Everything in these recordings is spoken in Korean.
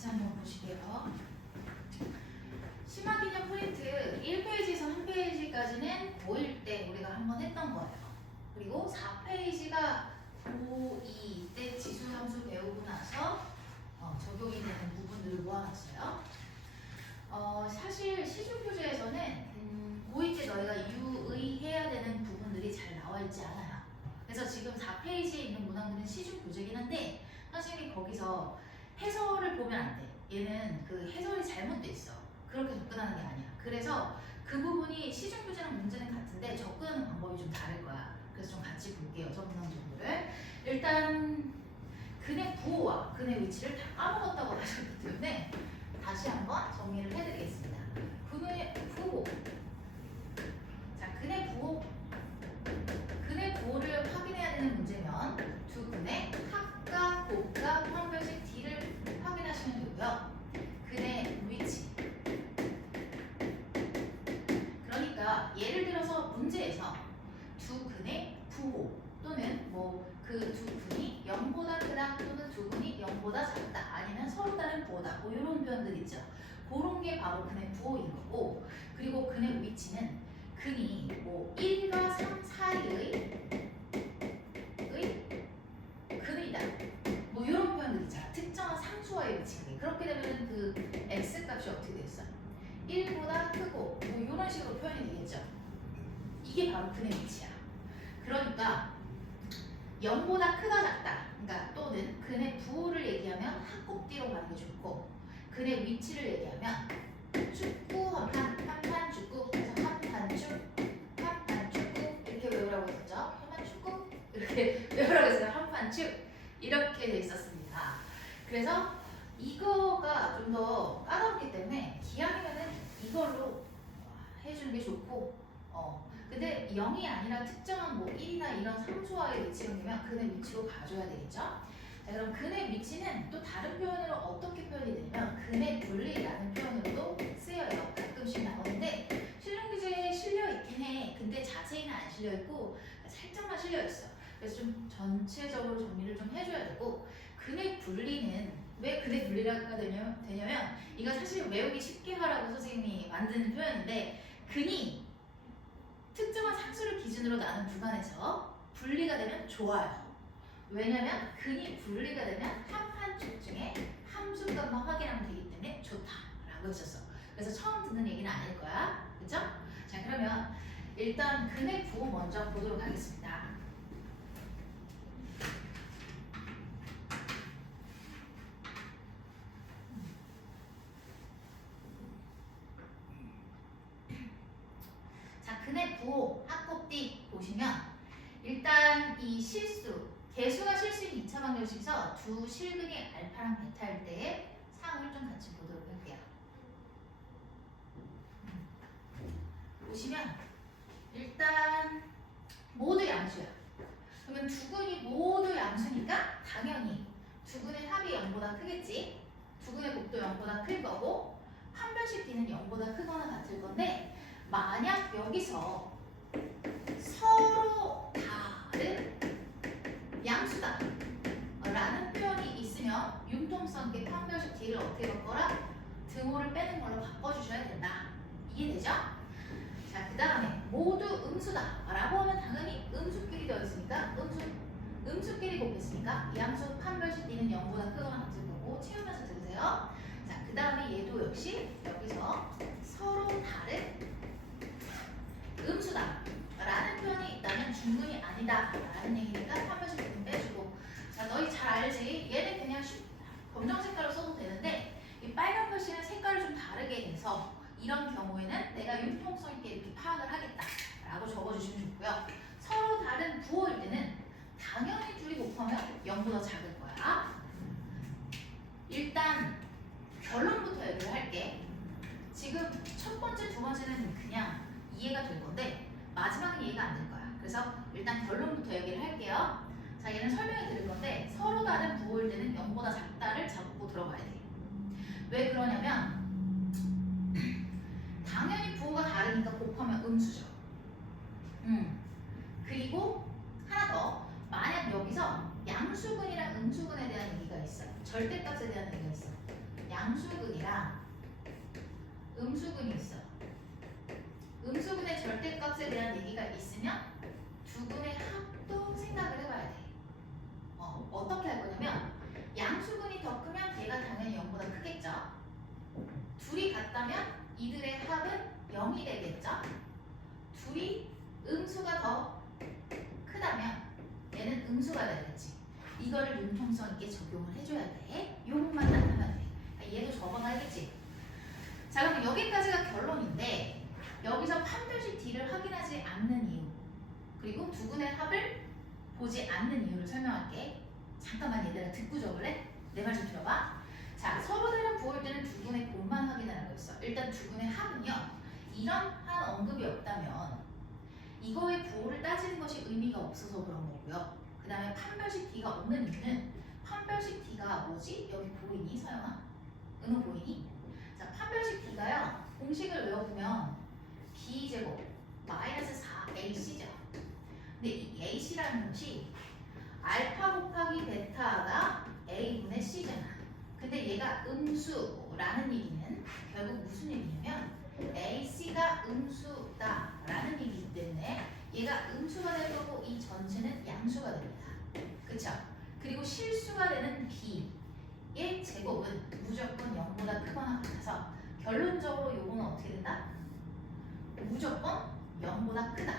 다시 한번 보실게요. 심화 기념 프린트 1페이지에서 1페이지까지는 고1 때 우리가 한번 했던 거예요. 그리고 4페이지가 고2 때 지수함수 배우고 나서 적용이 되는 부분들을 모아놨어요. 사실 시중교재에서는 고2 때 너희가 유의해야 되는 부분들이 잘 나와 있지 않아요. 그래서 지금 4페이지에 있는 문항들은 시중교재긴 한데 선생님이 거기서 해설을 보면 안 돼. 얘는 그 해설이 잘못돼 있어. 그렇게 접근하는 게 아니야. 그래서 그 부분이 시중교재랑 문제는 같은데 접근하는 방법이 좀 다를 거야. 그래서 좀 같이 볼게요. 저 문항 정보를. 일단 근의 부호와 근의 위치를 다 까먹었다고 하셨기 때문에 다시 한번 정리를 해드리겠습니다. 근의 부호. 자, 근의 부호. 근의 부호를 확인해야 되는 문제면 두 근의 합과 곱과 판별식 D를 확인하시면 되고요. 근의 위치. 그러니까 예를 들어서 문제에서 두 근의 부호 또는 뭐 그 두 근이 0보다 크다 또는 두 근이 0보다 작다 아니면 서로 다른 부호다 뭐 이런 표현들 있죠. 그런 게 바로 근의 부호인 거고, 그리고 근의 위치는 근이 뭐 1과 3 사이의 근이다 뭐 이런 표현들 있잖아. 특정한 상수와의 위치가. 그렇게 되면 그 x 값이 어떻게 되겠어? 1보다 크고 뭐 이런 식으로 표현이 되겠죠. 이게 바로 근의 위치야. 그러니까 0보다 크다 작다, 그러니까 또는 근의 부호를 얘기하면 한 꼭 뒤로 가는 게 좋고, 근의 위치를 얘기하면 축구 한판 축구 그래서 한판 축구 이렇게 외우라고 했었죠. 한판 축구 이렇게 외우라고 했어요. 한판 축 이렇게 돼 있었습니다. 그래서 이거가 좀 더 까다롭기 때문에 기왕이면은 이걸로 해주는 게 좋고, 근데 0이 아니라 특정한 뭐 1이나 이런 상수와의 위치가 되면 근의 위치로 가져야 되겠죠. 자, 그럼 근의 위치는 또 다른 표현으로 어떻게 표현이 되냐면 근의 분리라는 표현으로도 쓰여요. 가끔씩 나오는데 실용규제에 실려 있긴 해. 근데 자세히는 안 실려 있고 살짝만 실려 있어. 그래서 좀 전체적으로 정리를 좀 해줘야 되고, 근의 분리는 왜 근의 분리가 되냐면 이거 사실 외우기 쉽게 하라고 선생님이 만든 표현인데, 근이 특정한 상수를 기준으로 나눈 구간에서 분리가 되면 좋아요. 왜냐면 근이 분리가 되면 한판축 중에 함수값만 확인하면 되기 때문에 좋다라고 했었어. 그래서 처음 듣는 얘기는 아닐 거야. 그죠? 자, 그러면 일단 근의 부호 먼저 보도록 하겠습니다. 자, 근의 부호 합곱띠 보시면 일단 이 실수, 개수가 실수인 2차 방정식에서 두 실근이 알파랑 베타일 때의 상을 좀 같이 보도록 할게요. 보시면 일단 모두 양수야. 그러면 두 근이 모두 양수니까 당연히 두 근의 합이 0보다 크겠지. 두 근의 곱도 0보다 클 거고, 판별식 D는 0보다 크거나 같을 건데, 만약 여기서 서로 다른 양수다 라는 표현이 있으면 융통성 있게 판별식 D를 어떻게 바꿔라? 등호를 빼는 걸로 바꿔주셔야 된다. 이해되죠? 자, 그 다음에 모두 음수다 라고 하면 당연히 음수끼리 되어있으니까 음수끼리 곱했으니까 양수 판별식 D는 0보다 크거나 같을 거고 채우면서 들으세요. 자, 그 다음에 얘도 역시 여기서 서로 다른 음수다 라는 표현이 있다면 중근이 아니다 라는 얘기니까 판별식 D는 빼주고. 자, 너희 잘 알지? 얘는 그냥 검정 색깔로 써도 되는데 이 빨간 글씨는 색깔을 좀 다르게 해서 이런 경우에는 내가 융통성 있게 이렇게 파악을 하겠다 라고 적어주시면 좋고요. 서로 다른 부호일 때는 당연히 둘이 곱하면 0보다 작을 거야. 일단 결론부터 얘기를 할게. 지금 첫 번째, 두 번째는 그냥 이해가 될 건데 마지막은 이해가 안 될 거야. 그래서 일단 결론부터 얘기를 할게요. 자, 얘는 설명해 드릴 건데 서로 다른 부호일 때는 0보다 작다를 잡고 들어가야 돼. 왜 그러냐면 당연히 부호가 다르니까 곱하면 음수죠. 그리고 하나 더, 만약 여기서 양수근이랑 음수근에 대한 얘기가 있어. 절대값에 대한 얘기가 있어. 양수근이랑 음수근이 있어. 음수근의 절대값에 대한 얘기가 있으면 두 근의 합도 생각을 해봐야 돼. 어떻게 할 거냐면 양수근이 더 크면 얘가 당연히 0보다 크겠죠. 둘이 같다면 이들의 합은 0이 되겠죠. 둘이 음수가 더 크다면 얘는 음수가 되겠지. 이거를 융통성 있게 적용을 해줘야 돼. 요것만 나타나면 돼. 얘도 적어가 알겠지? 자, 그럼 여기까지가 결론인데 여기서 판별식 D를 확인하지 않는 이유 그리고 두 근의 합을 보지 않는 이유를 설명할게. 잠깐만 얘들아 듣고 적을래? 내 말 좀 들어봐. 자, 서로 다른 부호일 때는 두 근의 곱만 확인하라고 했어. 일단 두 근의 합은요. 이런한 언급이 없다면 이거의 부호를 따지는 것이 의미가 없어서 그런 거고요. 그 다음에 판별식 D가 없는 이유는 판별식 D가 뭐지? 여기 보이니 서영아? 은호 보이니? 자, 판별식 D가요. 공식을 외워보면 B제곱 마이너스 4AC죠. 근데 이 AC라는 것이 알파 곱하기 베타가 A분의 C잖아. 근데 얘가 음수라는 얘기는 결국 무슨 얘기냐면 AC가 음수다라는 얘기이기 때문에 얘가 음수가 될 거고 이 전체는 양수가 됩니다. 그쵸? 그리고 실수가 되는 B의 제곱은 무조건 0보다 크거나 같아서 결론적으로 요거는 어떻게 된다? 무조건 0보다 크다.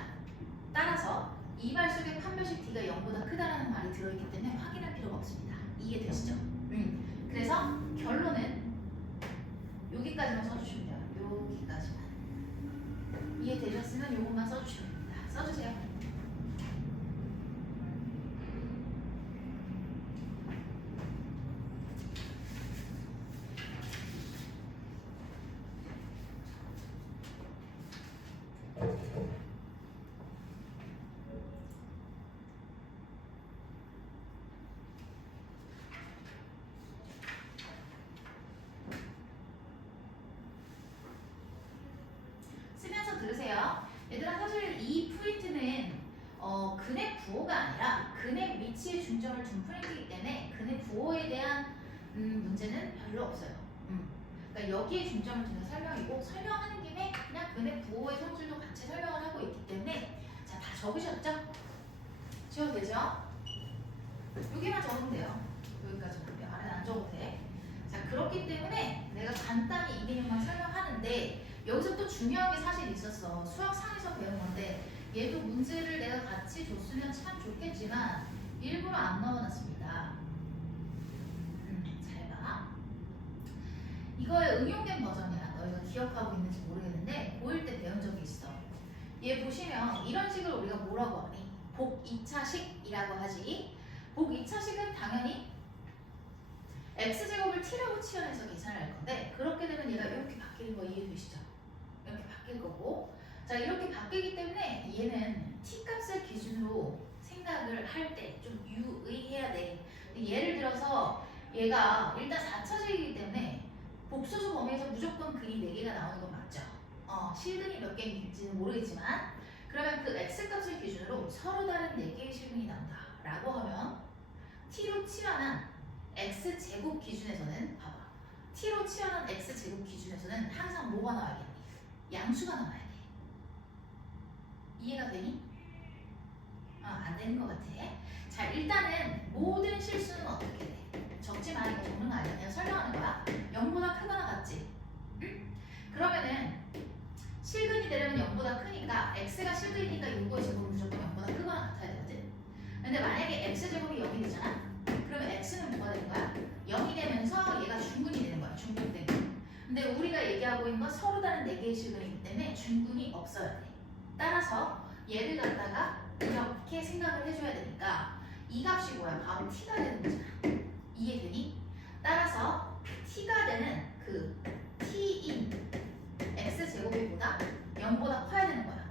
따라서 이 말 속에 판별식 D가 0보다 크다라는 말이 들어있기 때문에 확인할 필요가 없습니다. 이해되시죠? 그래서 결론은 여기까지만 써주시면 돼요. 여기까지만. 이해되셨으면 요것만 써주시면 됩니다. 써주세요. 쓰면서 들으세요. 얘들아 사실 이 프린트는 근의 부호가 아니라 근의 위치에 중점을 둔 프린트이기 때문에 근의 부호에 대한 문제는 별로 없어요. 그러니까 여기에 중점을 두는 설명이고 설명하는 김에 그냥 근의 부호의 성질도 같이 설명을 하고 있기 때문에 자, 다 적으셨죠? 지워도 되죠? 여기만 적으면 돼요. 여기까지만 돼요. 아래는 안 적어도 돼. 자, 그렇기 때문에 내가 간단히 이 개념만 설명하는데 여기서 또 중요한 게 사실 있었어. 수학상에서 배운 건데 얘도 문제를 내가 같이 줬으면 참 좋겠지만 일부러 안 넣어놨습니다. 잘 봐. 이거의 응용된 버전이야. 너희가 기억하고 있는지 모르겠는데 고1 때 배운 적이 있어. 얘 보시면 이런 식을 우리가 뭐라고 하니? 복 2차식이라고 하지. 복 2차식은 당연히 x제곱을 t라고 치환해서 계산을 할 건데 그렇게 되면 얘가 이렇게 바뀌는 거 이해되시죠? 이렇게 바뀔 거고 자 이렇게 바뀌기 때문에 얘는 t 값을 기준으로 생각을 할 때 좀 유의해야 돼. 예를 들어서 얘가 일단 4차식이기 때문에 복수수 범위에서 무조건 근이 4개가 나오는 건 맞죠? 실근이 몇 개인지는 모르겠지만 그러면 그 x값을 기준으로 서로 다른 4개의 실근이 나온다 라고 하면 t로 치환한 x제곱 기준에서는 봐봐 t로 치환한 x제곱 기준에서는 항상 뭐가 나와야겠니? 양수가 나와야 돼. 이해가 되니? 안 되는 것 같아. 자 일단은 모든 실수는 어떻게 돼? 적지 마. 이거 적는 거 아니야. 그냥 설명하는 거야. 0보다 크거나 같지? 응? 그러면은 실근이 되려면 0보다 크니까 x가 실근이니까 요거의 제곱은 무조건 0보다 크거나 같아야 되거든. 근데 만약에 x제곱이 0이 되잖아? 그러면 x는 뭐가 되는 거야? 0이 되면서 얘가 중근이 되는 거야. 중근 되는. 근데 우리가 얘기하고 있는 건 서로 다른 4개의 실근이기 때문에 중근이 없어야 돼. 따라서 얘를 갖다가 이렇게 생각을 해줘야 되니까 이 값이 뭐야? 바로 t가 되는 거잖아. 이해되니? 따라서 t가 되는 그 t인 x제곱보다 0보다 커야 되는 거야.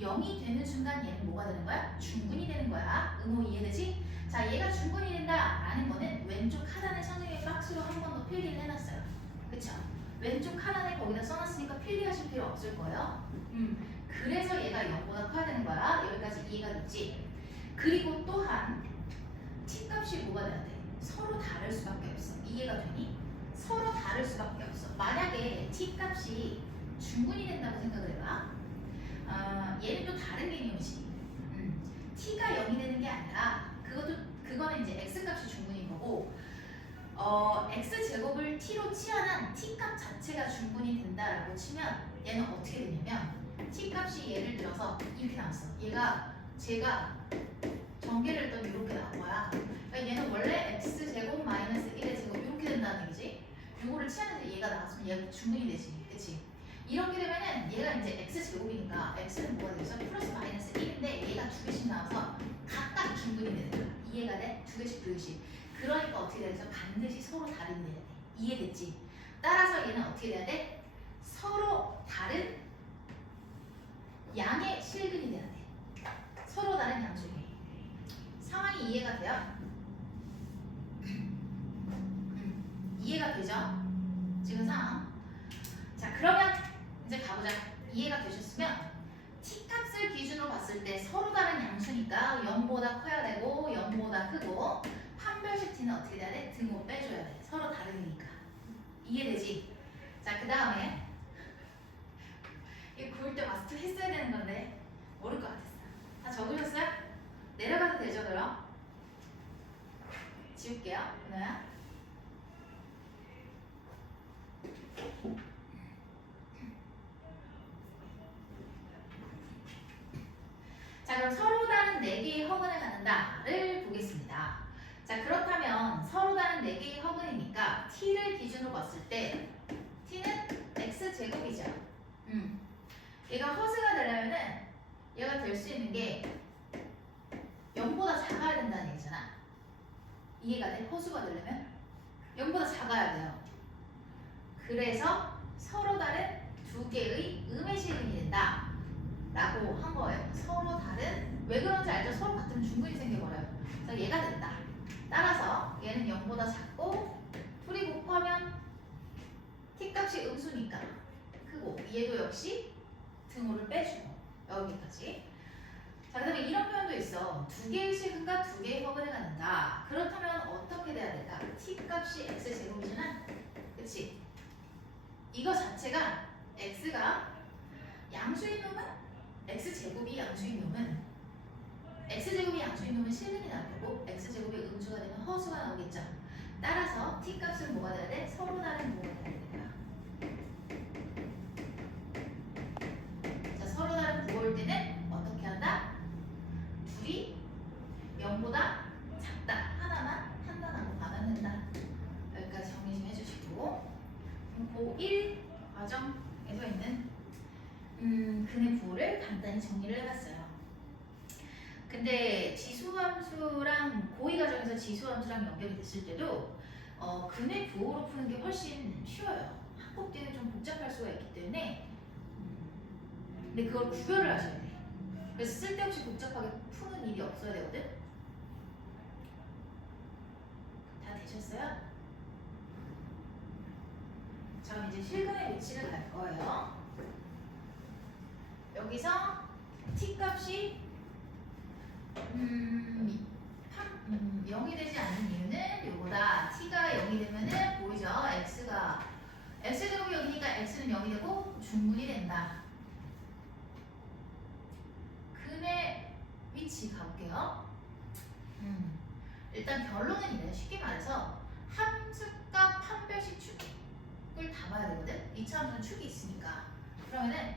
0이 되는 순간 얘는 뭐가 되는 거야? 중근이 되는 거야. 응호 이해되지? 자, 얘가 중근이 된다라는 거는 왼쪽 하단에 선생님이 박스로 한 번 더 필기를 해놨어요. 그쵸? 왼쪽 하단에 거기다 써놨으니까 필기하실 필요 없을 거예요. 그래서 얘가 0보다 커야 되는 거야. 여기까지 이해가 됐지? 그리고 또한 t 값이 뭐가 돼야 돼? 서로 다를 수밖에 없어. 이해가 되니? 서로 다를 수밖에 없어. 만약에 t 값이 중근이 된다고 생각을 해봐. 얘는 또 다른 개념이지. t가 0이 되는 게 아니라 그거는 이제 x 값이 중근인 거고, x 제곱을 t로 치환한 t 값 자체가 중근이 된다라고 치면 얘는 어떻게 되냐면 t 값이 예를 들어서 이렇게 나왔어. 제가 전개를 했더니 이렇게 나온 거야. 그러니까 얘는 원래 x 제곱 마이너스 1의 제곱 이렇게 된다는 얘기지. 요거를 치환해서 얘가 나왔으면 얘가 중근이 되지, 그치? 이렇게 되면은 얘가 이제 x 제곱이니까 x는 뭐가 되겠어? 플러스 마이너스 1인데 얘가 두 개씩 나와서 각각 중근이 되는 거야. 이해가 돼? 두 개씩 두 개씩. 그러니까 어떻게 돼서 반드시 서로 다른 돼야 돼. 이해됐지? 따라서 얘는 어떻게 돼야 돼? 서로 다른 양의 실근이 돼야 돼. 서로 다른 양수기. 상황이 이해가 돼요? 이해가 되죠? 지금 상황. 자, 그러면 이제 가보자. 이해가 되셨으면 t 값을 기준으로 봤을 때 서로 다른 양수니까 0보다 커야 되고 0보다 크고 판별식 t는 어떻게 돼야 돼? 등호 빼줘야 돼. 서로 다르니까. 이해되지? 자, 그 다음에 이거 구울 때 마스터 했어야 되는 건데 모를 것 같았어. 다 적으셨어요? 내려가도 되죠, 그럼? 지울게요. 네. 자, 그럼 서로 다른 4개의 허근을 갖는다를 보겠습니다. 자, 그렇다면 서로 다른 4개의 허근이니까 t를 기준으로 봤을 때 t는 x제곱이죠. 얘가 허수가 되려면은 얘가 될 수 있는 게 0보다 작아야 된다는 얘기잖아. 이해가 돼? 허수가 되려면 0보다 작아야 돼요. 그래서 서로 다른 2개의 음의 실근이 된다 라고 한 거예요. 서로 다른, 왜 그런지 알죠? 서로 같으면 중근이 생겨버려요. 그래서 얘가 된다. 따라서 얘는 0보다 작고 둘이 곱하면 t값이 음수니까 크고, 얘도 역시 등호를 빼주고 여기까지. 자, 그 다음에 이런 표현도 있어. 2개의 실근과 2개의 허근을 갖는다. 그렇다면 어떻게 돼야 될까? t값이 x제곱이잖아. 그치? 이거 자체가 x가 양수인 놈은 x제곱이 양수인 놈은 x제곱이 양수인 놈은 실근이 나올 거고 x제곱이 음수가 되면 허수가 나오겠죠. 따라서 t값은 뭐가 돼야 돼? 서로 다른 뭐가 돼야 되는 거야. 자, 서로 다른 부호일 때는 어떻게 한다? 둘이 0보다 작다. 하나만 판단하고 가면 된다. 여기까지 정리 좀 해주시고, 고1 과정에서 있는 근의 부호를 간단히 정리를 해봤어요. 근데 지수함수랑 고2 과정에서 지수함수랑 연결이 됐을 때도 근의 부호로 푸는 게 훨씬 쉬워요. 학급 때는 좀 복잡할 수가 있기 때문에 근데 그걸 구별을 하셔야 돼. 그래서 쓸데없이 복잡하게 푸는 일이 없어야 되거든. 다 되셨어요? 자, 그럼 이제 실근의 위치를 갈 거예요. 여기서 t값이 0이 되지 않는 이유는 요거다. t가 0이 되면은 보이죠? x제곱이 0이니까 x는 0이 되고 중분이 된다. 근의 위치 가볼게요. 일단 결론은 이래. 쉽게 말해서 함수값 판별식 축을 다 봐야 되거든. 2차 함수는 축이 있으니까. 그러면은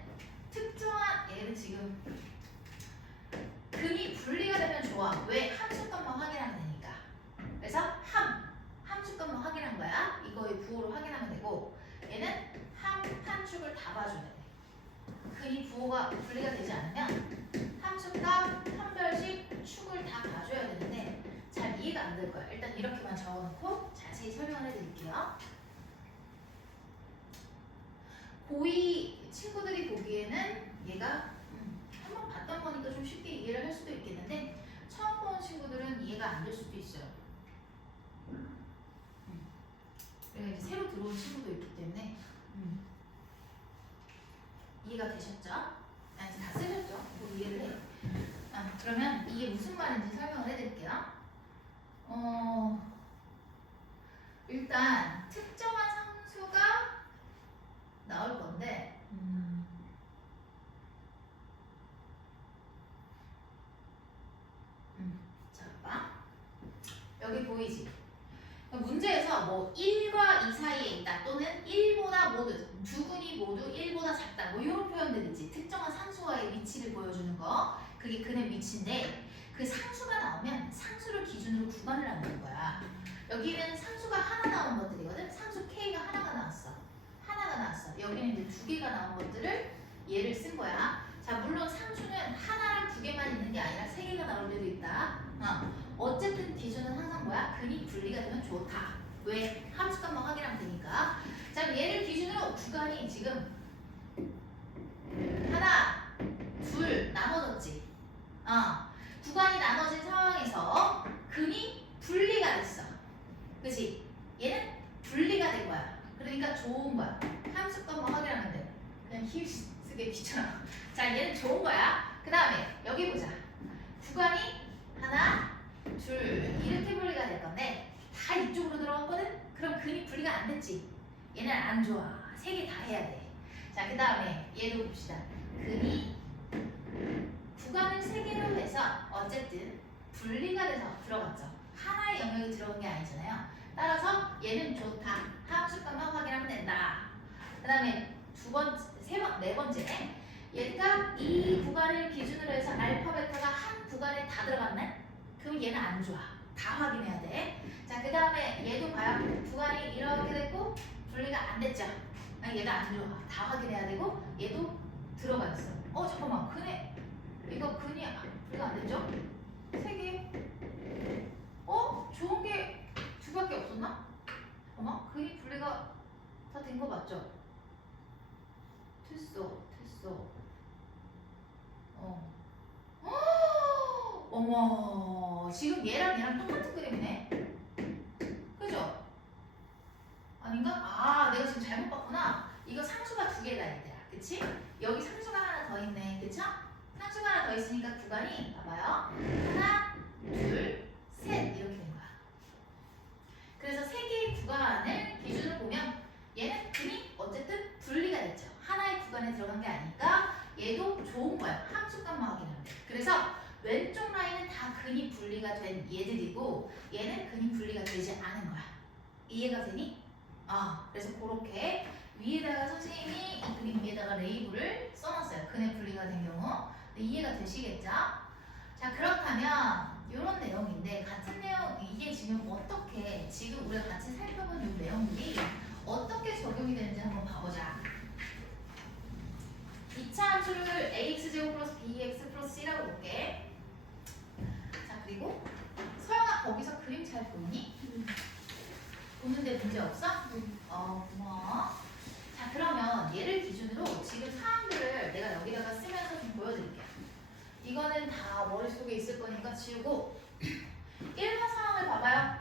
특정한 얘를 지금 근이 분리가 되면 좋아. 왜? 함수값만 확인하면 되니까. 그래서 함수값만 확인한 거야. 이거의 부호로 확인하면 되고, 얘는 한 축을 다 봐줘야 돼. 근이 부호가 분리가 되지 않으면 함수값, 판별식, 축을 다 봐줘야 되는데 잘 이해가 안 될 거야. 일단 이렇게만 적어놓고 자세히 설명을 해드릴게요. 고2 친구들이 보기에는 얘가 한번 봤던 거니까 좀 쉽게 이해를 할 수도 있겠는데 처음 보는 친구들은 이해가 안 될 수도 있어요. 이제 새로 들어온 친구도 있기 때문에 이해가 되셨죠? 아니, 다 쓰셨죠? 뭐 이해를 해. 그러면 이게 무슨 말인지 설명을 해드릴게요. 일단 특정한 여기 보이지? 문제에서 뭐 1과 2 사이에 있다 또는 1보다 모두 두 근이 모두 1보다 작다 뭐 이런 표현들 있지. 특정한 상수와의 위치를 보여주는 거 그게 근의 위치인데 그 상수가 나오면 상수를 기준으로 구간을 나누는 거야. 여기는 상수가 하나 나온 것들이거든. 상수 K가 하나가 나왔어. 하나가 나왔어. 여기는 이제 두 개가 나온 것들을 얘를 쓴 거야. 자, 물론 상수는 하나랑 두 개만 있는 게 아니라 세 개가 나올 때도 있다. 어쨌든 기준은 항상 뭐야? 근이 분리가 되면 좋다. 왜? 함수값만 확인하면 되니까. 자, 얘를 기준으로 구간이 지금 하나, 둘 나눠졌지. 구간이 나눠진 상황에서 근이 분리가 됐어. 그치? 얘는 분리가 된 거야. 그러니까 좋은 거야. 함수값만 확인하면 돼. 그냥 힘 쓰기 귀찮아. 자, 얘는 좋은 거야. 그 다음에 여기 보자. 구간이 하나, 둘 이렇게 분리가 될 건데 다 이쪽으로 들어갔거든? 그럼 근이 분리가 안 됐지. 얘는 안 좋아. 세 개 다 해야 돼. 자, 그 다음에 얘도 봅시다. 근이 구간을 세 개로 해서 어쨌든 분리가 돼서 들어갔죠. 하나의 영역이 들어간 게 아니잖아요. 따라서 얘는 좋다. 함수값만 확인하면 된다. 그 다음에 네 번째. 얘가 이 구간을 기준으로 해서 알파, 베타가 한 구간에 다 들어갔네? 그럼 얘는 안 좋아. 다 확인해야 돼. 자, 그 다음에 얘도 봐요. 구간이 이렇게 됐고 분리가 안 됐죠. 얘도 안 좋아. 다 확인해야 되고 얘도 들어가 있어. 잠깐만. 이거 근이 분리가 안 됐죠? 세 개. 좋은 게 두 밖에 없었나? 근이 분리가 다 된 거 맞죠? 됐어. 어머, 지금 얘랑 똑같은 그림이네? 그죠? 아닌가? 내가 지금 잘못 봤구나. 이거 상수가 두 개다, 얘들아. 그치? 여기 상수가 하나 더 있네. 그쵸? 상수가 하나 더 있으니까 구간이, 봐봐요. 하나, 둘, 셋. 이렇게 된 거야. 그래서 세 개의 구간을 기준으로 보면 얘는 근이 어쨌든 분리가 됐죠. 하나의 구간에 들어간 게 아니까 얘도 좋은 거야. 함수값만 확인하면 돼. 그래서 왼쪽 라인은 다 근이 분리가 된 얘들이고 얘는 근이 분리가 되지 않은 거야. 이해가 되니? 그래서 그렇게 위에다가 선생님이 이 그림 위에다가 레이블을 써놨어요. 근의 분리가 된 경우. 이해가 되시겠죠? 자, 그렇다면 이런 내용인데 같은 내용 이게 지금 어떻게 지금 우리가 같이 살펴본 이 내용들이 어떻게 적용이 되는지 한번 봐보자. 2차 함수를 ax제곱 플러스 bx 플러스 c라고 볼게. 자, 그리고 서영아 거기서 그림 잘 보이니? 보는데 문제 없어? 고마워. 자, 그러면 얘를 기준으로 지금 사항들을 내가 여기다가 쓰면서 좀 보여드릴게요. 이거는 다 머릿속에 있을 거니까 지우고 1번 상황을 봐봐요.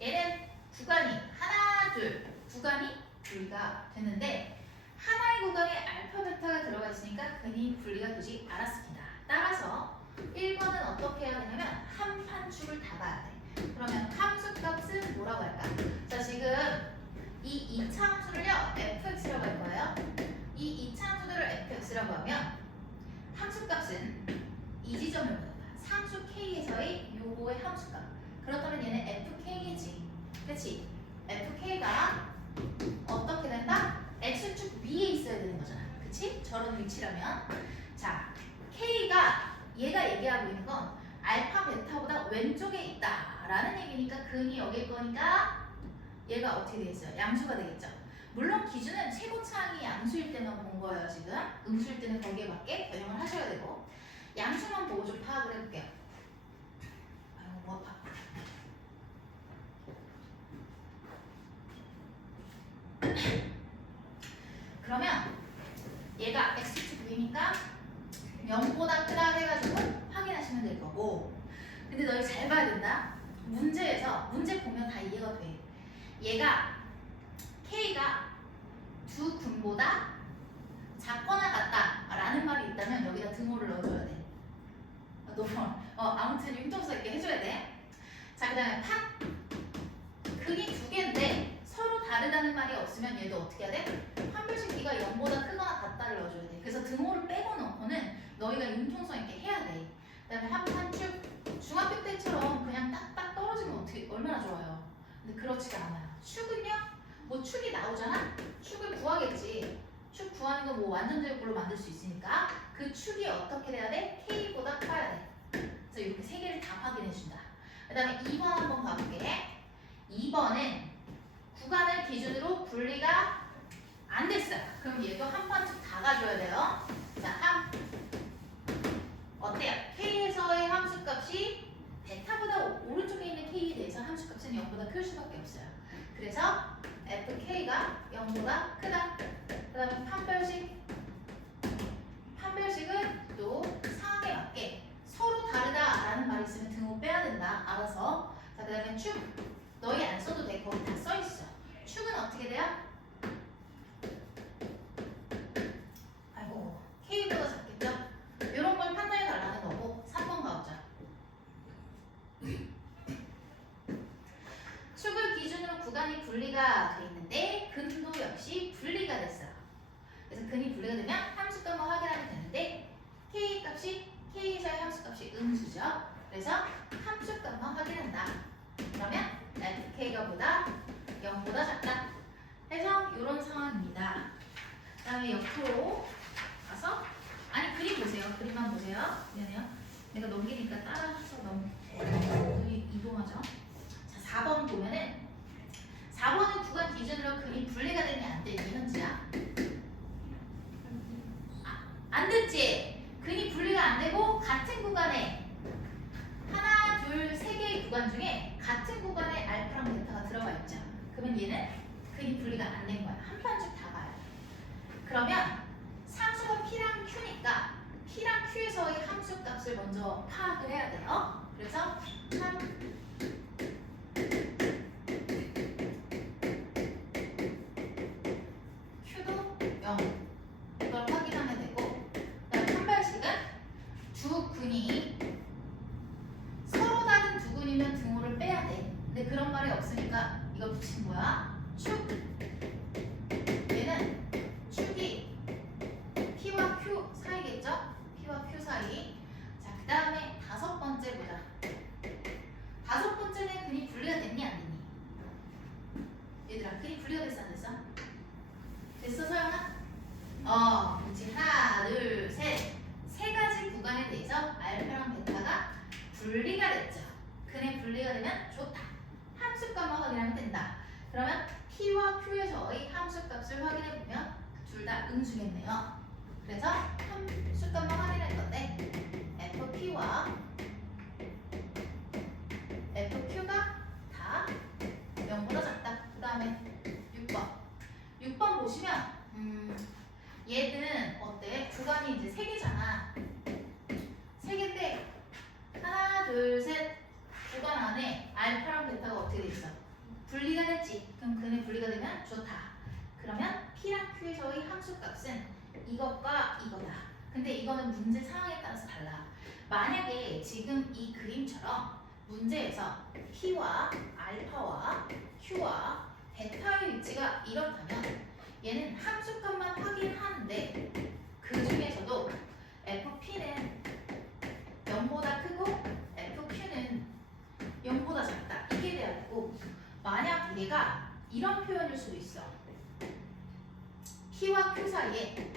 얘는 구간이 하나, 둘 구간이 분리가 됐는데 하나의 구간에 알파, 베타가 들어가 있으니까 근이 분리가 되지 않았습니다. 따라서 1번은 어떻게 해야 되냐면 한 판축을 다 봐야 돼. 그러면 함수값은 뭐라고 할까? 자, 지금 이 2차 함수를요 fx라고 할 거예요. 이 2차 함수들을 fx라고 하면 함수값은 이 지점을 보는 거야. 상수 k에서의 요거의 함수값. 그렇다면 얘는 fk겠지. 그치? fk가 어떻게 된다? x축 위에 있어야 되는 거잖아. 그치? 저런 위치라면. 자, k가 얘가 얘기하고 있는 건 알파, 베타보다 왼쪽에 있다라는 얘기니까 근이 여길 거니까 얘가 어떻게 되겠어요? 양수가 되겠죠. 물론 기준은 최고차항이 양수일 때만 본 거예요. 지금 음수일 때는 거기에 맞게 변형을 하셔야 되고 양수만 보고 좀 파악을 해볼게요. 아이고 뭐 아파. 그러면 얘가 x축 위니까 0보다 크다 해가지고 확인하시면 될 거고 근데 너희 잘 봐야 된다. 문제에서 문제 보면 다 이해가 돼. 얘가 K가 두 근보다 작거나 같다 라는 말이 있다면 여기다 등호를 넣어줘야 돼. 아무튼 융통성 있게 해줘야 돼. 자, 그 다음에 근이 두 개인데 서로 다르다는 말이 없으면 얘도 어떻게 해야 돼? 판별식 B가 0보다 크거나 같다를 넣어줘야 돼. 그래서 등호를 빼고 넣고는 너희가 융통성 있게 해야 돼. 그 다음에 한 판축 중학교 때처럼 그냥 딱딱 떨어지면 어떻게 얼마나 좋아요. 근데 그렇지가 않아요. 축은요? 뭐 축이 나오잖아? 축을 구하겠지. 축 구하는 거 뭐 완전 제곱꼴로 만들 수 있으니까 그 축이 어떻게 돼야 돼? K보다 커야 돼. 그래서 이렇게 세 개를 다 확인해 준다. 그 다음에 2번 한번 가볼게. 2번은 구간을 기준으로 분리가 안 됐어요. 그럼 얘도 한 번씩 다 가줘야 돼요. 자, 어때요? K에서의 함수값이 베타보다 오른쪽에 있는 K에 대해서 함수값은 0보다 클 수밖에 없어요. 그래서 FK가 0보다 크다. 그 다음에 판별식은 또 상황에 맞게 서로 다르다라는 말이 있으면 등호 빼야 된다. 알아서. 자, 그 다음에 축. 너희 안 써도 돼. 거기 다 써있어. 축은 어떻게 돼요? 아이고, K보다 작겠죠? 이런 걸 판단해 달라는 거고 3번 가보자. 축을 기준으로 구간이 분리가 돼 있는데 근도 역시 분리가 됐어요. 그래서 근이 분리가 되면 함수값만 확인하면 되는데 K 값이 K에서의 함수값이 음수죠. 그래서 함수값만 확인한다. 그러면 FK가 보다 0보다 작다. 해서 이런 상황입니다. 그 다음에 옆으로 가서 아니 그림 보세요. 그림만 보세요. 미안해요. 내가 넘기니까 따라서 이동하죠. 자, 4번 보면은 4번은 구간 기준으로 근이 분리가 되니 안 되니 현지야? 안 됐지? 근이 분리가 안 되고 같은 구간에 하나, 둘, 세 개의 구간 중에 같은 구간에 알파랑 베타가 들어가 있죠. 그러면 얘는 근이 분리가 안 된 거야. 한 판씩 다 가요. 그러면 상수가 P랑 Q니까 P랑 Q에서의 함수값을 먼저 파악을 해야 돼요. 그래서 Q도 0 이걸 확인하면 되고 그다음 판별식은 두 근이 서로 다른 두 근이면 등호를 빼야 돼. 근데 그런 말이 없으니까 이거 붙인 거야. 축 얘는 축이 P와 Q 사이겠죠? P와 Q 사이. 자, 그 다음에 다섯 번째 보자. 다섯 번째는 근이 분리가 됐니 안 됐니? 얘들아, 근이 분리가 됐어 안 됐어? 됐어 서영아? 그렇지. 하나, 둘, 셋. 세 가지 구간에 대해서 알파랑 베타가 분리가 됐죠. 근에 분리가 되면 좋다. 함수값만 확인하면 된다. 그러면 P와 Q에서의 함수값을 확인해보면 둘 다 음수겠네요. 그래서 함수값만 확인할 건데 FP와 FQ가 다 0보다 작다. 그 다음에 6번 보시면 얘는 어때? 구간이 이제 3개잖아. 3개인데 하나, 둘, 셋 구간 안에 알파랑 베타가 어떻게 돼 있어? 분리가 됐지. 그럼 근에 분리가 되면 좋다. 그러면 P랑 Q에서의 함수값은 이것과 이거다. 근데 이거는 문제 상황에 따라서 달라. 만약에 지금 이 그림처럼 문제에서 P와 알파와 Q와 베타의 위치가 이렇다면 얘는 함수값만 확인하는데 그 중에서도 FP는 0보다 크고 FQ는 0보다 작다. 이게 돼야 되고 만약 얘가 이런 표현일 수도 있어. P와 Q 사이에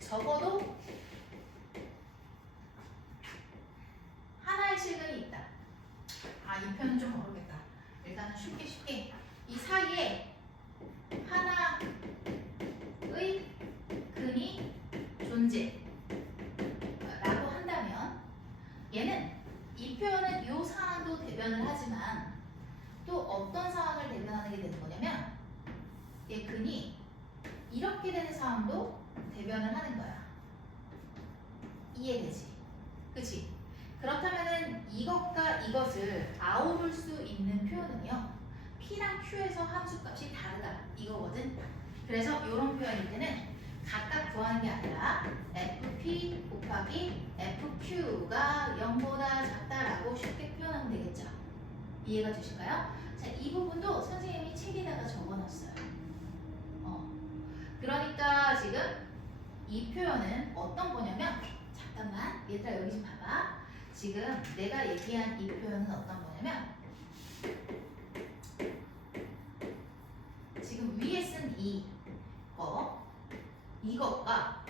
적어도 하나의 실근이 있다. 이 표현은 좀 어렵겠다. 일단은 쉽게 이 사이에 하나의 근이 존재라고 한다면 얘는 이 표현은 이 상황도 대변을 하지만 또 어떤 상황을 대변하는 게 되는 거냐면 얘 근이 이렇게 되는 상황도 대변을 하는 거야. 이해되지? 그치? 그렇다면은 이것과 이것을 아우를 수 있는 표현은요. P랑 Q에서 함수값이 다르다. 이거거든. 그래서 이런 표현일 때는 각각 구하는 게 아니라 FP 곱하기 FQ가 0보다 작다라고 쉽게 표현하면 되겠죠. 이해가 되실까요? 자, 이 부분도 선생님이 책에다가 적어놨어요. 그러니까 지금 이 표현은 어떤 거냐면 잠깐만 얘들아 여기 좀 봐봐. 지금 내가 얘기한 이 표현은 어떤 거냐면 지금 위에 쓴 이것과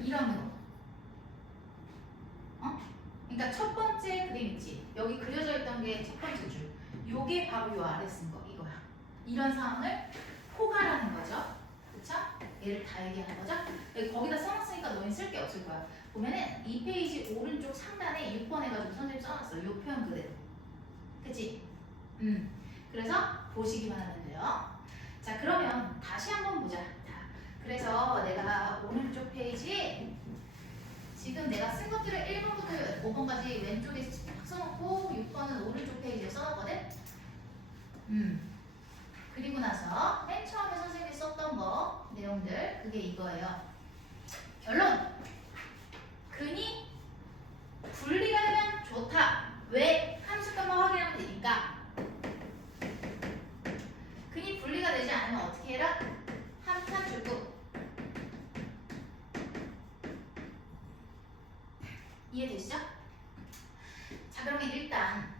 이런 거. 그러니까 첫 번째 그림 있지. 여기 그려져 있던 게 첫 번째 줄. 요게 바로 요 아래 쓴 거 이거야. 이런 상황을 포괄하는 거죠. 그쵸? 얘를 다 얘기하는 거죠. 여기 거기다 써놨으니까 너희 쓸 게 없을 거야. 보면은 이 페이지 오른쪽 상단에 6번 해가지고 선생님 써놨어. 요 표현 그대로. 그치? 그래서 보시기만 하면 돼요. 자, 그러면 다시 한번 보자. 자, 그래서 내가 오른쪽 페이지에 지금 내가 쓴 것들을 1번부터 5번까지 왼쪽에 딱 써놓고 6번은 오른쪽 페이지에 써놨거든? 그리고 나서 맨 처음에 선생님이 썼던 거 내용들 그게 이거예요. 결론! 근이 분리가 되면 좋다. 왜? 함수값만 확인하면 되니까. 근이 분리가 되지 않으면 어떻게 해라? 한칸 줄고. 이해되시죠? 자, 그러면 일단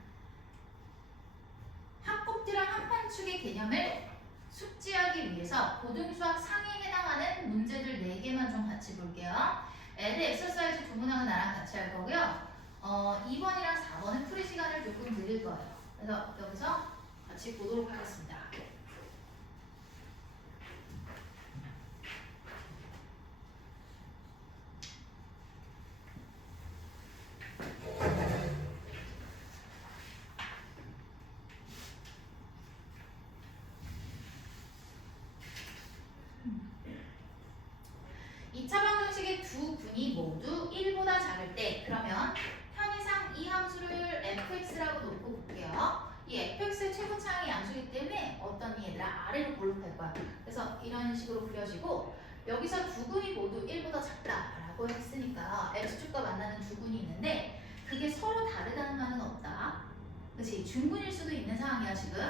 합곱들랑 한판축의 개념을 숙지하기 위해서 고등수학 상위에 해당하는 문제들 4개만 좀 같이 볼게요. 에드 엑서사이즈 두 문항은 나랑 같이 할 거고요. 2번이랑 4번은 풀이 시간을 조금 드릴 거예요. 그래서 여기서 같이 보도록 하겠습니다. 두 분이 모두 1보다 작을 때 그러면 편의상 이 함수를 fx라고 놓고 볼게요. 이 fx의 최고차항이 양수이기 때문에 어떤 얘들아 아래로 볼록할 거야. 그래서 이런 식으로 그려지고 여기서 두 군이 모두 1보다 작다라고 했으니까 x축과 만나는 두 군이 있는데 그게 서로 다르다는 말은 없다. 그치? 중군일 수도 있는 상황이야 지금.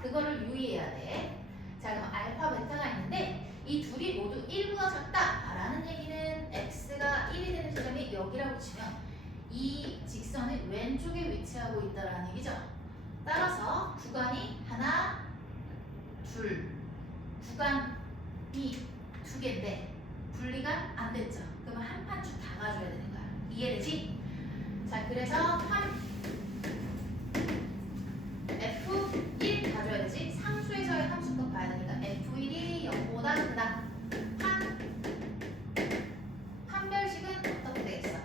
그거를 유의해야 돼. 자, 그럼 알파 베타가 있는데 이 둘이 모두 1보다 작다라는 얘기는 x가 1이 되는 지점이 여기라고 치면 이 직선의 왼쪽에 위치하고 있다라는 얘기죠. 따라서 구간이 하나, 둘, 구간이 두 개인데 분리가 안 됐죠. 그러면 한 판축 다 가져야 되는 거야. 이해되지? 자, 그래서 F1 가져야 되지. 상수에서의 함수값 봐야 되니까 F1이 0보다 크다. 판별식은 어떻게 되겠어?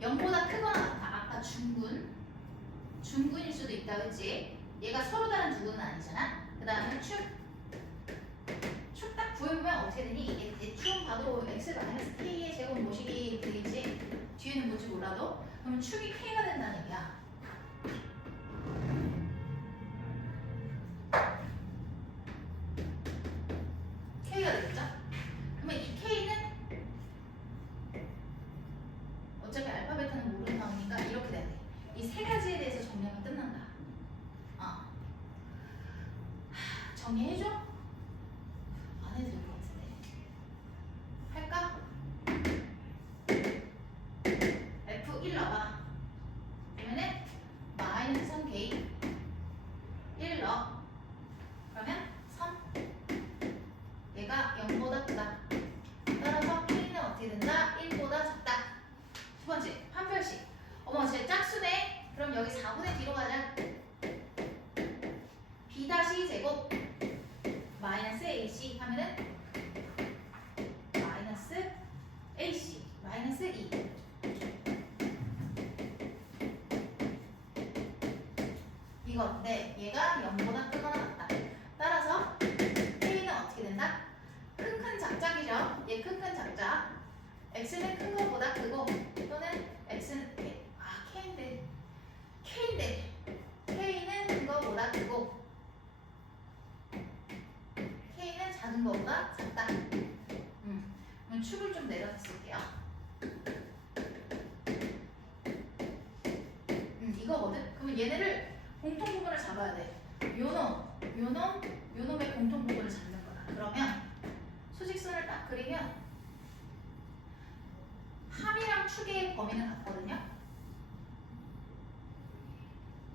0보다 크거나 같아. 아까 중군일 수도 있다, 그치? 얘가 서로 다른 두 군은 아니잖아. 그 다음에 축 딱 구해보면 어떻게 되니? 이게 대충 봐도 x-k의 제곱 모식이 되겠지? 뒤에는 뭔지 몰라도. 그러면 축이 k가 된다는 얘기야. k가 되겠죠? 그러면 이 k는 어차피 알파 베타는 모르는 상황이니까 이렇게 돼야 돼. 이 세 가지에 대해서 정리하면 끝난다. 정리해줘? 안 해도 될 것 같은데. 할까? F1 넣어봐. 그러면은 마이너스 3K 1 넣어. 그러면 3. 얘가 0보다 크다. 따라서 K는 어떻게 된다? 1보다 작다. 두 번째, 판별식. 어머, 쟤 짝수네. 그럼 여기 4분의 D로 가자. B 다시 제곱 마이너스 AC 하면은 마이너스 AC 마이너스 2. 이건데 얘가 0보다 크거나 같다. 따라서 K는 어떻게 된다? 큰 작작이죠. 얘 큰 작작. X는 큰 거보다 크고 또는 X는 K인데 K는 큰 거보다 크고 K는 작은 거보다 작다. 그럼 축을 좀 내려서 쓸게요. 이거거든? 그러면 얘네를 공통 부분을 잡아야 돼. 요놈의 공통 부분을 잡는 거야. 그러면 그리면 함이랑 축의 범위는 같거든요.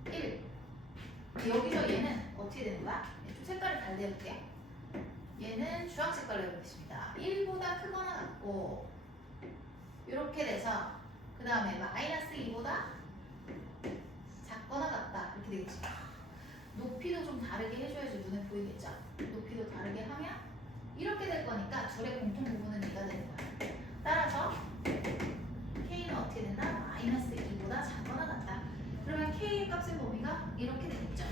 1. 여기서 얘는 어떻게 되는 거야? 좀 색깔을 달리해볼게요. 얘는 주황 색깔로 해보겠습니다. 1보다 크거나 같고 이렇게 돼서 그 다음에 마이너스 2보다 작거나 같다 이렇게 되겠지. 높이도 좀 다르게 해줘야지 눈에 보이겠죠? 높이도 다르게 하면 이렇게 될 거니까 둘의 공통 부분은 얘가 되는 거야. 따라서 K는 어떻게 된다? 마이너스 2보다 작거나 같다. 그러면 K의 값의 범위가 이렇게 되겠죠.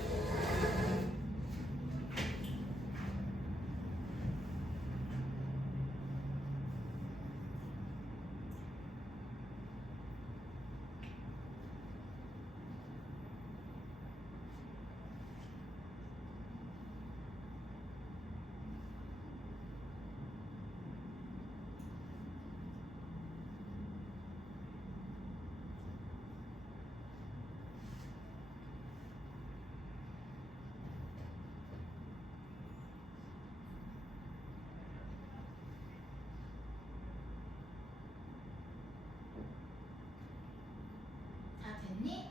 됐니?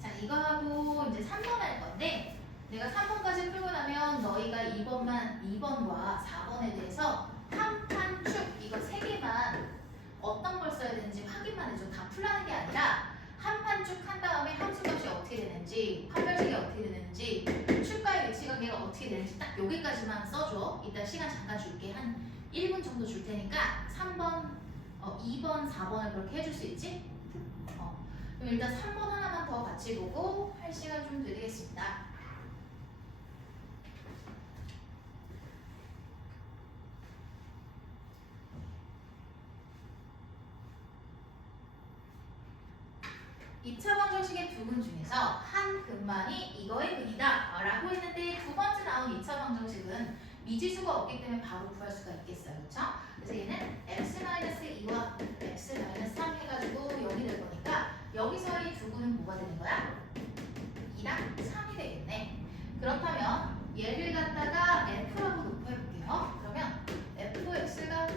자, 이거하고 이제 3번 할 건데 내가 3번까지 풀고 나면 너희가 2번과 4번에 대해서 한 판 축 이거 3개만 어떤 걸 써야 되는지 확인만 해줘. 다 풀라는 게 아니라 한 판 쭉 한 다음에 함수값이 어떻게 되는지 판별식이 어떻게 되는지 축과의 위치관계가 어떻게 되는지 딱 여기까지만 써줘. 이따 시간 잠깐 줄게. 한 1분 정도 줄 테니까 3번, 2번, 4번을 그렇게 해줄 수 있지? 그럼 일단 3번 하나만 더 같이 보고 할 시간 좀 드리겠습니다. 이 차 방정식의 두 근 중에서 한 근만이 이거의 근이다 라고 했는데 두 번째 나온 2차 방정식은 미지수가 없기 때문에 바로 구할 수가 있겠어요. 그렇죠? 그래서 얘는 x-2와 x-3 해가지고 0이 될 거니까 여기서의 두 근은 뭐가 되는 거야? 2랑 3이 되겠네. 그렇다면 얘를 갖다가 f라고 놓고 해볼게요. 그러면 fx가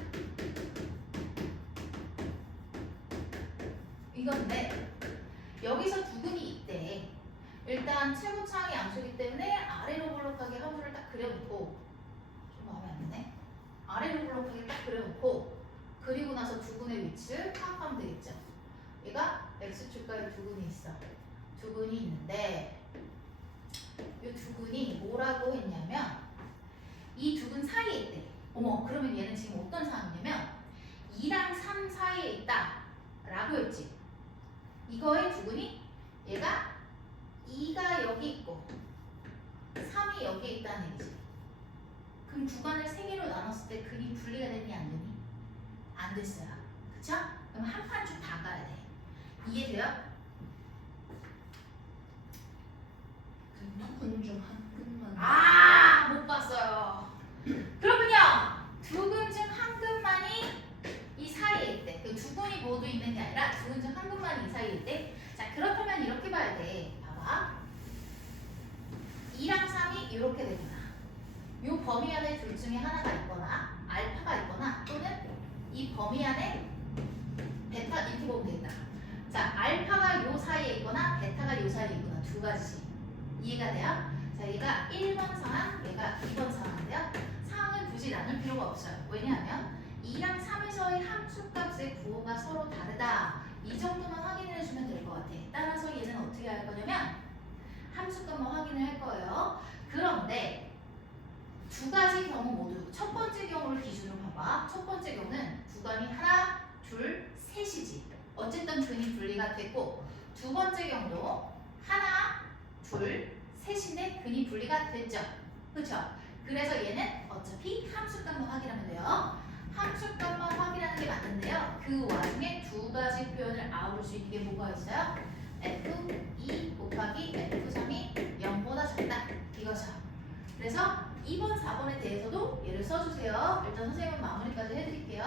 이건데 여기서 두 근이 있대. 일단 최고차항이 양수이기 때문에 아래로 블록하게 함수를 딱 그려놓고 좀 마음에 안 드네. 아래로 블록하게 딱 그려놓고 그리고 나서 두 근의 위치를 파악하면 되겠죠. 얘가 x축과의 두 근이 있어. 두 근이 있는데 이 두 근이 뭐라고 했냐면 이 두 근 사이에 있대. 어머, 그러면 얘는 지금 어떤 상황이냐면 2랑 3 사이에 있다 라고 했지. 이거의 두 근이 얘가 2가 여기 있고 3이 여기에 있다는 얘기지. 그럼 구간을 3개로 나눴을 때 근이 분리가 됐니 안 됐니? 안 됐어요. 그쵸? 그럼 한 판 쭉 다 가야 돼. 이해돼요? 근 중 한 근만. 아, 못 봤어요. 그렇군요. 두 근 중 한 근만이 이 사이에 있대. 그 두 근이 모두 있는 게 아니라 두 근 중 한 근만이 이 사이에 있대. 자, 그렇다면 이렇게 봐야 돼. 봐봐. 2랑 3이 이렇게 되구나. 이 범위 안에 둘 중에 하나가 있거나 알파가 있거나 또는 이 범위 안에 베타 이렇게 보면 되겠다. 자, 알파가 요 사이에 있거나 베타가 요 사이에 있거나 두 가지씩. 이해가 돼요? 자, 얘가 1번 상황, 얘가 2번 상황인데요. 상황은 굳이 나눌 필요가 없어요. 왜냐하면 2랑 3에서의 함수값의 부호가 서로 다르다. 이 정도만 확인을 해주면 될 것 같아. 따라서 얘는 어떻게 할 거냐면 함수값만 확인을 할 거예요. 그런데 두 가지 경우 모두 첫 번째 경우를 기준으로 봐봐. 첫 번째 경우는 구간이 하나, 둘, 셋이지. 어쨌든 근이 분리가 됐고 두 번째 경우도 하나, 둘, 셋인데 근이 분리가 됐죠. 그렇죠? 그래서 얘는 어차피 함수값만 확인하면 돼요. 함수값만 확인하는 게 맞는데요. 그 와중에 두 가지 표현을 아우를 수 있는 게 뭐가 있어요? F2 곱하기 F3이 0보다 작다. 이거죠. 그래서 2번, 4번에 대해서도 얘를 써주세요. 일단 선생님은 마무리까지 해드릴게요.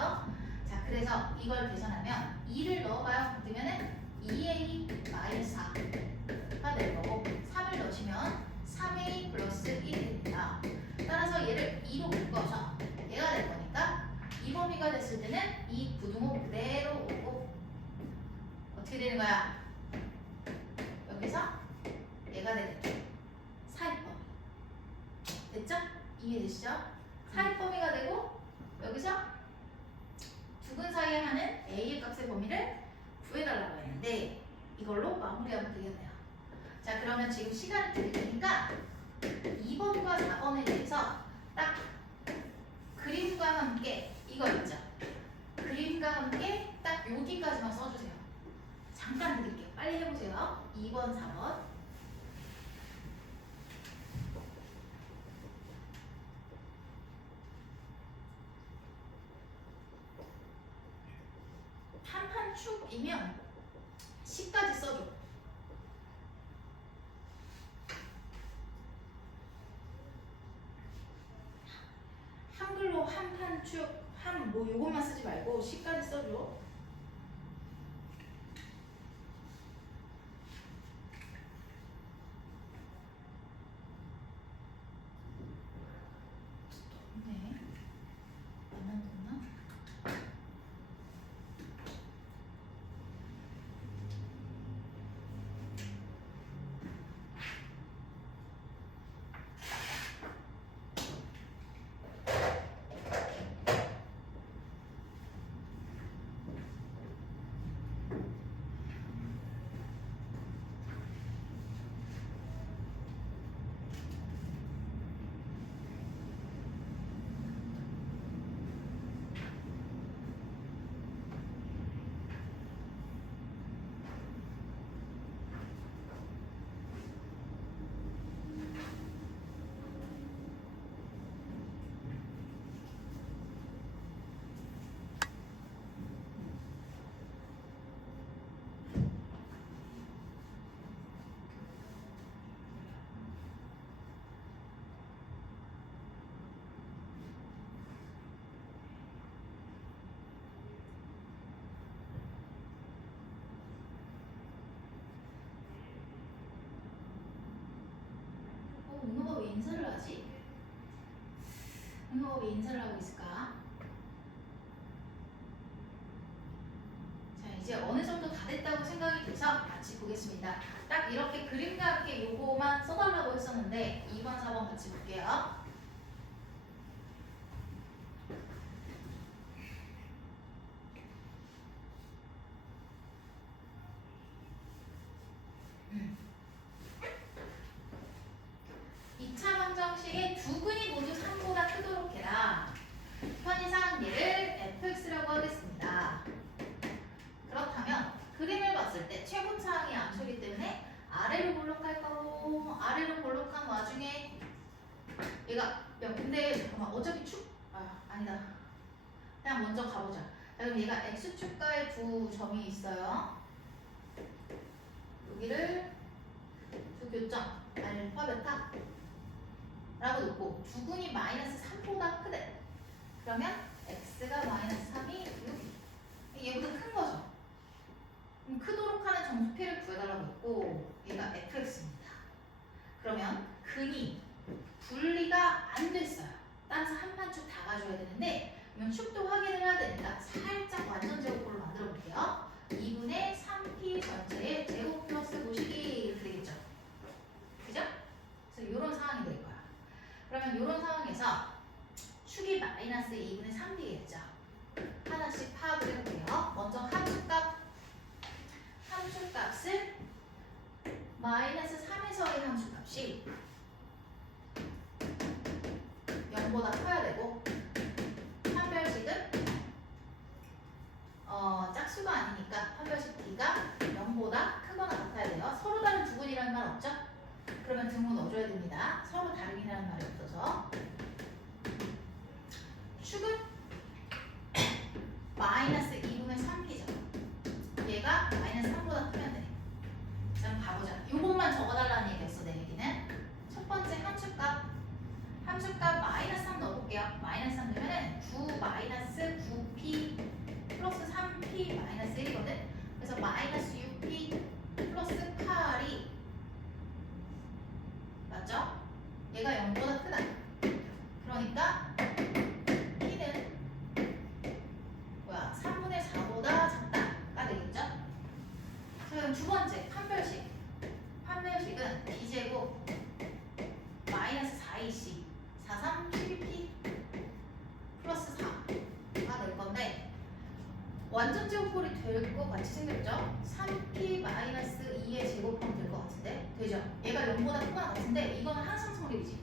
자, 그래서 이걸 계산하면 2를 넣어봐요. 그러면은 2a-4가 될 거고 3을 넣으시면 3a 플러스 1이 됩니다. 따라서 얘를 2로 묶어서 얘가 될 거니까 되는 거야? 여기서 얘가 되겠죠. 사입범위. 됐죠? 이해되시죠? 사입범위가 되고 여기서 두근 사이에 하는 A의 값의 범위를 구해달라고 했는데 이걸로 마무리하면 되겠네요. 자, 그러면 지금 시간을 드릴 테니까 2번과 4번에 대해서 딱 그림과 함께 이거 있죠? 그림과 함께 딱 여기까지만 써주세요. 잠깐 드릴게요. 빨리 해보세요. 2번, 4번. 한판축이면 시까지 써줘. 한글로 한판축, 뭐 요것만 쓰지 말고 시까지 써줘. 네. 나만 됐나? 은호가 왜 인사를 하지? 은호가 왜 인사를 하고 있을까? 자, 이제 어느 정도 다 됐다고 생각이 돼서 같이 보겠습니다. 딱 이렇게 그림과 함께 요거만 써달라고 했었는데 2번, 4번 같이 볼게요. 방정식의 두 근이 모두 3보다 크도록 해라. 편의상 얘를 fx라고 하겠습니다. 그렇다면 그림을 봤을 때 최고차항이 암수이기 때문에 아래로 볼록할 거고 아래로 볼록한 와중에 얘가 근데 잠깐만 어차피 아니다. 그냥 먼저 가보자. 자, 그럼 얘가 x축과의 두 점이 있어요. 여기를 두 교점 알파 베타 라고 놓고 두 근이 마이너스 3보다 크대. 그러면 x가 마이너스 3이 6이 얘보다 큰 거죠. 그럼 크도록 하는 정수피를 구해달라고 했고 얘가 fx입니다. 그러면 근이 분리가 안 됐어요. 따라서 한 판축 다 가져야 되는데 그러면 축도 확인을 해야 되니까 살짝 완전 제곱꼴로 만들어 볼게요. 2분의 3p 전체의 제곱 플러스 보시기 이렇게 되겠죠. 그죠? 그래서 이런 상황이 될 거야. 그러면 이런 상황에서 축이 마이너스 2분의 3p겠죠. 하나씩 파악을 해볼게요. 먼저 함수값을 마이너스 3에서의 함수값이 0보다 커야 되고 판별식은 짝수가 아니니까 판별식 D가 0보다 크거나 같아야 돼요. 서로 다른 두 근이라는 말 없죠? 그러면 등호 넣어줘야 됩니다. 서로 다르기라는 말이 없어서 축은 마이너스 2분의 3p죠. 얘가 마이너스 3보다 크면 돼. 자, 한번 가보자. 요것만 적어달라는 얘기였어, 내 얘기는. 첫 번째 함수값 마이너스 3 넣어볼게요. 마이너스 3 넣으면은 9 마이너스 9p 플러스 3p 마이너스 1이거든. 그래서 마이너스 6p 플러스 8이 맞죠? 얘가 0보다 크다. 그러니까 p는 3분의 4보다 작다가 되겠죠? 완전 제곱꼴이 될 것 같이 생겼죠? 3p 마이너스 2의 제곱하면 될 것 같은데? 되죠? 얘가 0보다 크거나 같은데 이거는 항상 성립이지.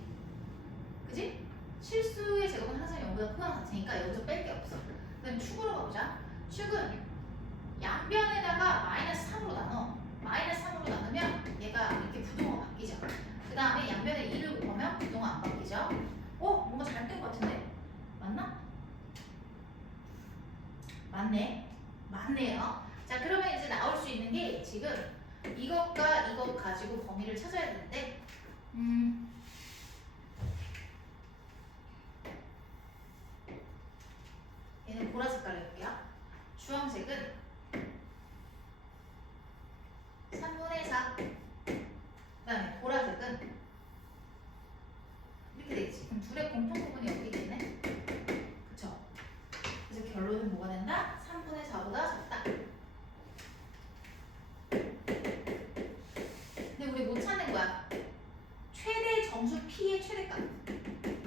그지? 실수의 제곱은 항상 0보다 크거나 같으니까 여기서 뺄 게 없어. 그럼 축으로 가보자. 축은 양변에다가 마이너스 3으로 나눠. 마이너스 3으로 나누면 얘가 이렇게 부동화 바뀌죠. 그 다음에 양변에 2를 곱하면 부동화 안 바뀌죠. 뭔가 잘 된 것 같은데? 맞나? 맞네. 맞네요. 자, 그러면 이제 나올 수 있는 게 지금 이것과 이것 가지고 범위를 찾아야 되는데, 얘는 보라 색깔로 해볼게요. 주황색은 3분의 4. 그 다음에 보라색은 이렇게 되겠지. 그럼 둘의 공통 부분이 어떻게 되네? 그쵸? 그래서 결론은 뭐가 된다? 3분의 4보다 작다. 근데 우리 못 찾는 거야. 최대 정수 P의 최대값.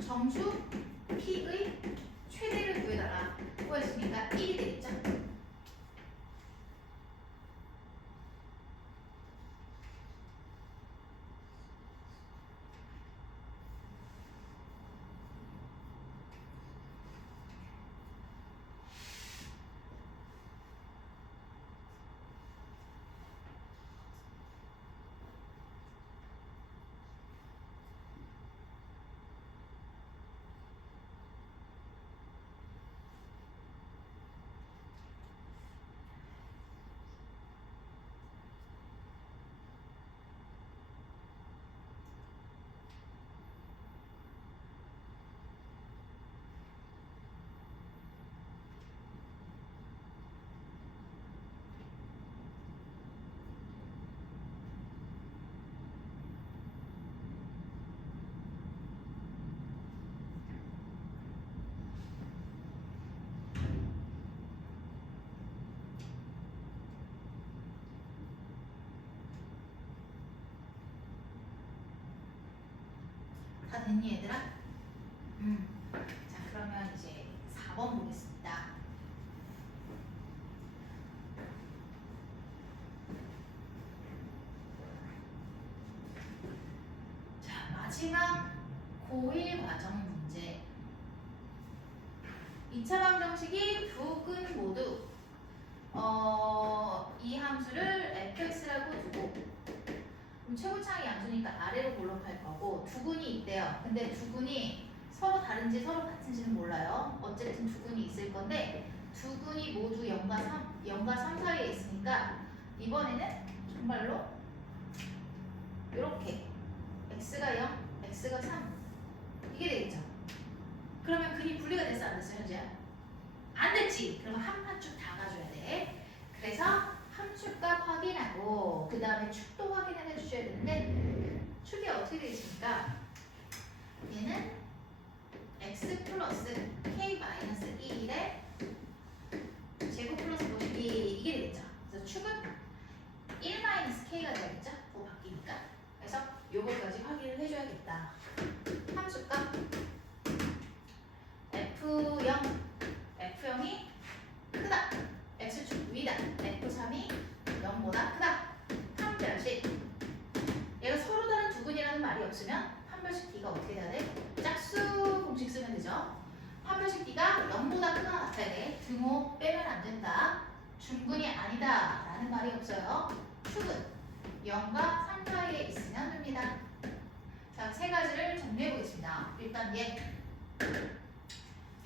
정수 P의 최대를 구해달라. 구했으니까 1이 되겠죠? 다 됐니 얘들아? 자, 그러면 이제 4번 보겠습니다. 자, 마지막 고1 과정 문제. 2차 방정식이 두 근 모두 이 함수를 fx라고 두고, 그럼 최고차항이 양수니까 아래로 볼록할 거고, 두 근이 있대요. 근데 두 근이 서로 다른지 서로 같은지는 몰라요. 어쨌든 두 근이 있을 건데 두 근이 모두 0과 3 사이에 있으니까 이번에는 정말로 이렇게 x가 0, x가 3 이게 되겠죠. 그러면 근이 분리가 됐어 안 됐어 현재? 안 됐지. 그러면 함축 다 가져야 돼. 그래서 함축값 확인하고 그 다음에 축도 확인을 해주셔야 되는데 축이 어떻게 되어 있습니까? 얘는 x 플러스 k 마이너스 1의 제곱 플러스 모식이 이게 되겠죠. 그래서 축은 1 마이너스 k가 되겠죠. 뭐 바뀌니까. 그래서 요거까지 확인을 해줘야겠다. 함수값 f0, f0이 크다. x축 위다. f3이 0보다 크다. 판별식. 얘가 서로 다른 두 근이라는 말이 없으면 판별식 D가 어떻게 돼야 돼? 짝수 공식 쓰면 되죠. 판별식 D가 0보다 크거나 같아야 돼. 등호 빼면 안 된다. 중근이 아니다 라는 말이 없어요. 축은 0과 3 사이에 있으면 됩니다. 자, 세 가지를 정리해 보겠습니다. 일단 얘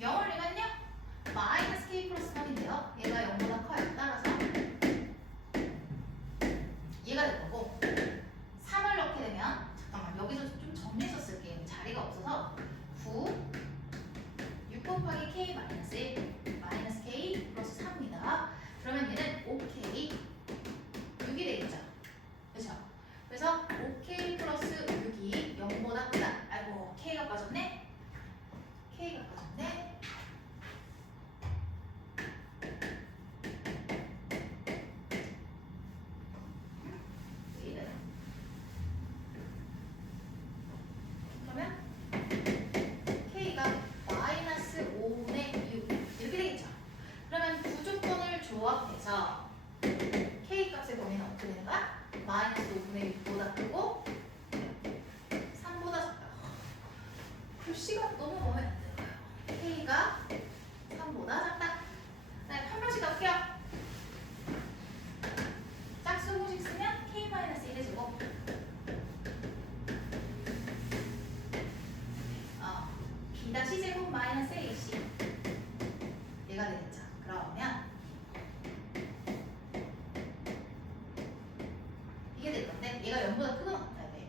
0을 넣으면요 마이너스 k 플러스 3인데요. 얘가 0보다 커요. 따라서 얘가 될 거고, 3을 넣게 되면, 잠깐만 여기서 좀 정리해서 쓸게요. 자리가 없어서 9, 6 곱하기 k 마이너스 1, 마이너스 k 플러스 3입니다. 그러면 얘는 5k 6이 되겠죠. 그렇죠? 그래서 5k 플러스 6이 0보다 크다. 아이고 k가 빠졌네. k가 빠졌네. 그러면 k가 마이너스 5분의 6 이렇게 되겠죠. 그러면 구조건을 마이너스 5분의 6보다 크고 3보다 작다. 글씨가 너무 마음에 안 들어요. K가 3보다 작다. 네, 한 번씩 더 볼게요. 짝수 공식 쓰면 K-1의 제곱. B-제곱 마이너스 AC. 얘가 되겠죠. 그러면 이게 될 건데 얘가 0보다 크거나 같아야 돼.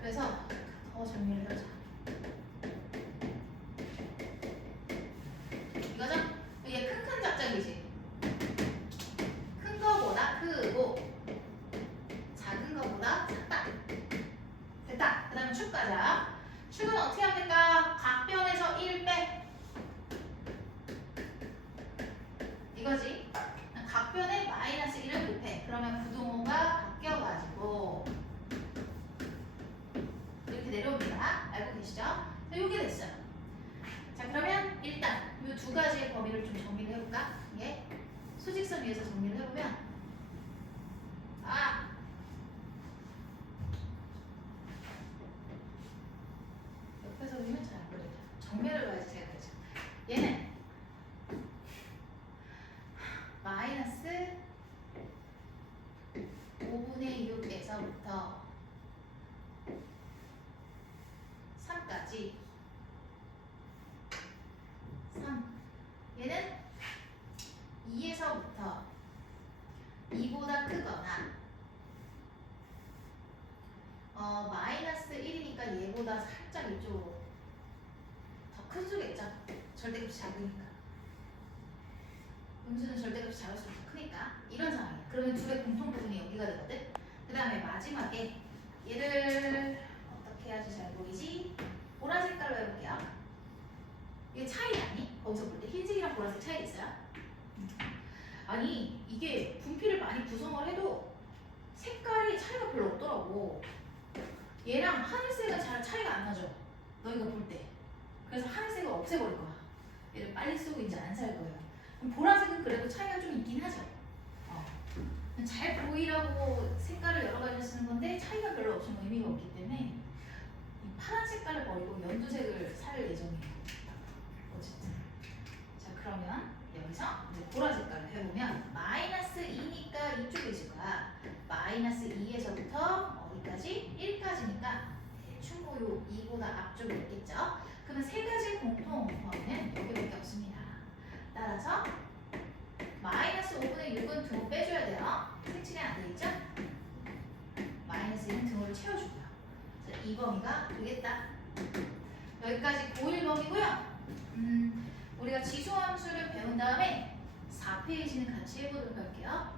그래서 더 정리를 해보자. 이거죠? 얘 큰 작작이지. 큰 거보다 크고 작은 거보다 작다. 됐다. 그 다음에 축 가자. 축은 어떻게 합니까? 각변에서 1 빼. 이거지. 각변에 마이너스 1을 곱해. 그러면 부동호가 바뀌어가지고 이렇게 내려옵니다. 알고 계시죠? 이게 됐어요. 자, 그러면 일단 이 두 가지의 범위를 좀 정리를 해볼까? 이게 수직선 위에서 정리를 해보면 옆에서 보면 잘 안 보여요. 정면을 봐야지 제가 되죠. 얘는 마이너스 5분의 6에서부터 3까지 3 얘는 2에서부터 2보다 크거나 마이너스 1이니까 얘보다 살짝 이쪽 더 큰 수겠죠? 절대값이 작으니까 음수는 절대값이 작을수록 더 크니까 이런 상황이야. 그러면 둘의 공통 부분이 여기가 되거든. 그 다음에 마지막에 얘를 어떻게 해야지 잘 보이지? 보라 색깔로 해볼게요. 이게 차이 아니? 거기서 볼 때 흰색이랑 보라색 차이 있어요? 아니 이게 분필을 많이 구성을 해도 색깔이 차이가 별로 없더라고. 얘랑 하늘색은 잘 차이가 안 나죠? 너희가 볼 때. 그래서 하늘색을 없애버릴 거야. 얘를 빨리 쓰고 이제 안 살 거예요. 그럼 보라색은 그래도 차이가 좀 있긴 하죠. 잘 보이라고 색깔을 여러 가지 쓰는 건데 차이가 별로 없으면 의미가 없기 때문에 이 파란 색깔을 버리고 연두색을 살 예정이에요. 어쨌든. 자, 그러면 여기서 이제 보라 색깔을 해보면 마이너스 2니까 이쪽에 있을 거야. 마이너스 2에서부터 어디까지? 1까지니까 대충 요 2보다 앞쪽에 있겠죠? 그러면 세 가지 공통 범위는 여기밖에 없습니다. 따라서 마이너스 5분의 6은 등호 빼줘야 돼요. 색칠이 안 되겠죠? 마이너스 1은 등호를 채워주고요. 자, 이 범위가 되겠다. 여기까지 고1 범위고요. 우리가 지수함수를 배운 다음에 4페이지는 같이 해보도록 할게요.